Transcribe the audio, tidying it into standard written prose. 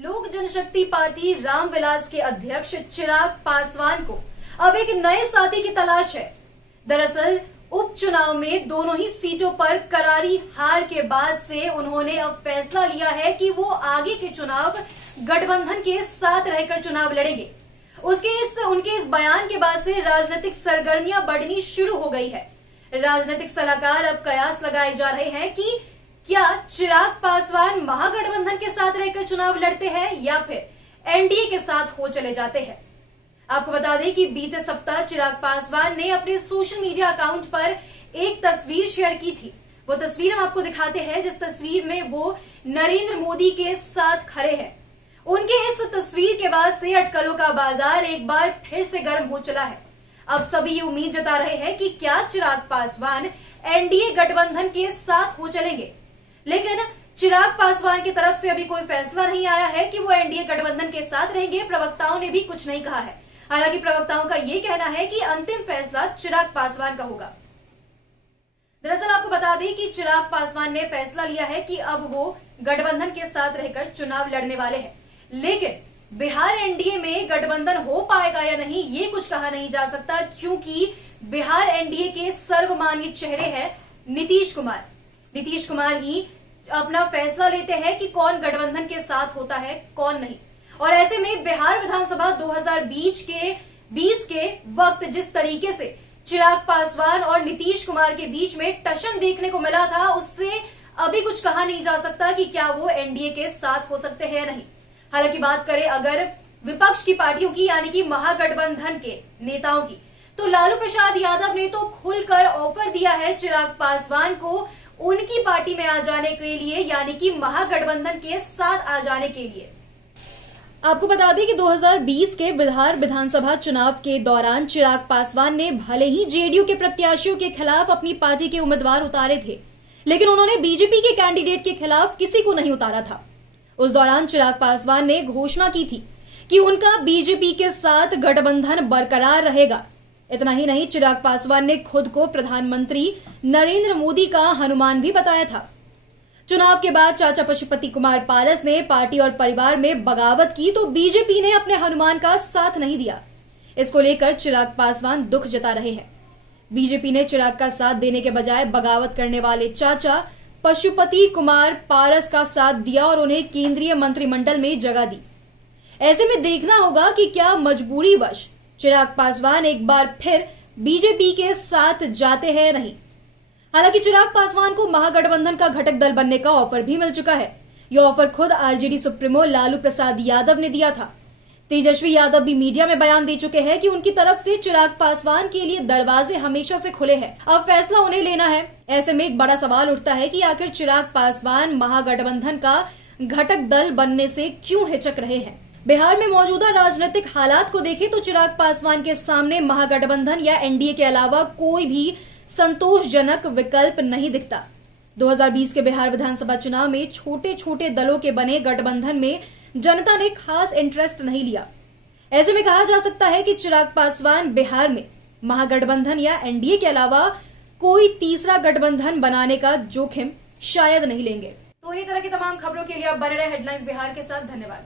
लोक जनशक्ति पार्टी रामविलास के अध्यक्ष चिराग पासवान को अब एक नए साथी की तलाश है। दरअसल उपचुनाव में दोनों ही सीटों पर करारी हार के बाद से उन्होंने अब फैसला लिया है कि वो आगे के चुनाव गठबंधन के साथ रहकर चुनाव लड़ेंगे। उनके इस बयान के बाद से राजनीतिक सरगर्मियां बढ़नी शुरू हो गई है। राजनीतिक सलाहकार अब कयास लगाए जा रहे हैं कि क्या चिराग पासवान महागठबंधन के साथ रहकर चुनाव लड़ते हैं या फिर एनडीए के साथ हो चले जाते हैं। आपको बता दें कि बीते सप्ताह चिराग पासवान ने अपने सोशल मीडिया अकाउंट पर एक तस्वीर शेयर की थी। वो तस्वीर हम आपको दिखाते हैं, जिस तस्वीर में वो नरेंद्र मोदी के साथ खड़े हैं। उनके इस तस्वीर के बाद से अटकलों का बाजार एक बार फिर से गर्म हो चला है। अब सभी ये उम्मीद जता रहे हैं कि क्या चिराग पासवान एनडीए गठबंधन के साथ हो चलेंगे, लेकिन चिराग पासवान की तरफ से अभी कोई फैसला नहीं आया है कि वो एनडीए गठबंधन के साथ रहेंगे। प्रवक्ताओं ने भी कुछ नहीं कहा है। हालांकि प्रवक्ताओं का ये कहना है कि अंतिम फैसला चिराग पासवान का होगा। दरअसल आपको बता दें कि चिराग पासवान ने फैसला लिया है कि अब वो गठबंधन के साथ रहकर चुनाव लड़ने वाले हैं, लेकिन बिहार एनडीए में गठबंधन हो पाएगा या नहीं ये कुछ कहा नहीं जा सकता, क्योंकि बिहार एनडीए के सर्वमान्य चेहरे हैं नीतीश कुमार। नीतीश कुमार ही अपना फैसला लेते हैं कि कौन गठबंधन के साथ होता है कौन नहीं। और ऐसे में बिहार विधानसभा 2020 के वक्त जिस तरीके से चिराग पासवान और नीतीश कुमार के बीच में टशन देखने को मिला था, उससे अभी कुछ कहा नहीं जा सकता कि क्या वो एनडीए के साथ हो सकते हैं या नहीं। हालांकि बात करें अगर विपक्ष की पार्टियों की, यानी कि महागठबंधन के नेताओं की, तो लालू प्रसाद यादव ने तो खुलकर ऑफर दिया है चिराग पासवान को उनकी पार्टी में आ जाने के लिए, यानी कि महागठबंधन के साथ आ जाने के लिए। आपको बता दें कि 2020 के बिहार विधानसभा चुनाव के दौरान चिराग पासवान ने भले ही जेडीयू के प्रत्याशियों के खिलाफ अपनी पार्टी के उम्मीदवार उतारे थे, लेकिन उन्होंने बीजेपी के कैंडिडेट के खिलाफ किसी को नहीं उतारा था। उस दौरान चिराग पासवान ने घोषणा की थी कि उनका बीजेपी के साथ गठबंधन बरकरार रहेगा। इतना ही नहीं, चिराग पासवान ने खुद को प्रधानमंत्री नरेंद्र मोदी का हनुमान भी बताया था। चुनाव के बाद चाचा पशुपति कुमार पारस ने पार्टी और परिवार में बगावत की, तो बीजेपी ने अपने हनुमान का साथ नहीं दिया। इसको लेकर चिराग पासवान दुख जता रहे हैं। बीजेपी ने चिराग का साथ देने के बजाय बगावत करने वाले चाचा पशुपति कुमार पारस का साथ दिया और उन्हें केंद्रीय मंत्रिमंडल में जगह दी। ऐसे में देखना होगा कि क्या मजबूरीवश चिराग पासवान एक बार फिर बीजेपी के साथ जाते हैं नहीं। हालांकि चिराग पासवान को महागठबंधन का घटक दल बनने का ऑफर भी मिल चुका है। यह ऑफर खुद आरजेडी सुप्रीमो लालू प्रसाद यादव ने दिया था। तेजस्वी यादव भी मीडिया में बयान दे चुके हैं कि उनकी तरफ से चिराग पासवान के लिए दरवाजे हमेशा से खुले हैं, अब फैसला उन्हें लेना है। ऐसे में एक बड़ा सवाल उठता है कि आखिर चिराग पासवान महागठबंधन का घटक दल बनने से क्यों हिचक रहे हैं। बिहार में मौजूदा राजनीतिक हालात को देखें तो चिराग पासवान के सामने महागठबंधन या एनडीए के अलावा कोई भी संतोषजनक विकल्प नहीं दिखता। 2020 के बिहार विधानसभा चुनाव में छोटे छोटे दलों के बने गठबंधन में जनता ने खास इंटरेस्ट नहीं लिया। ऐसे में कहा जा सकता है कि चिराग पासवान बिहार में महागठबंधन या एनडीए के अलावा कोई तीसरा गठबंधन बनाने का जोखिम शायद नहीं लेंगे। तो इन्हीं तरह की तमाम खबरों के लिए आप बने रहे हेडलाइंस बिहार के साथ। धन्यवाद।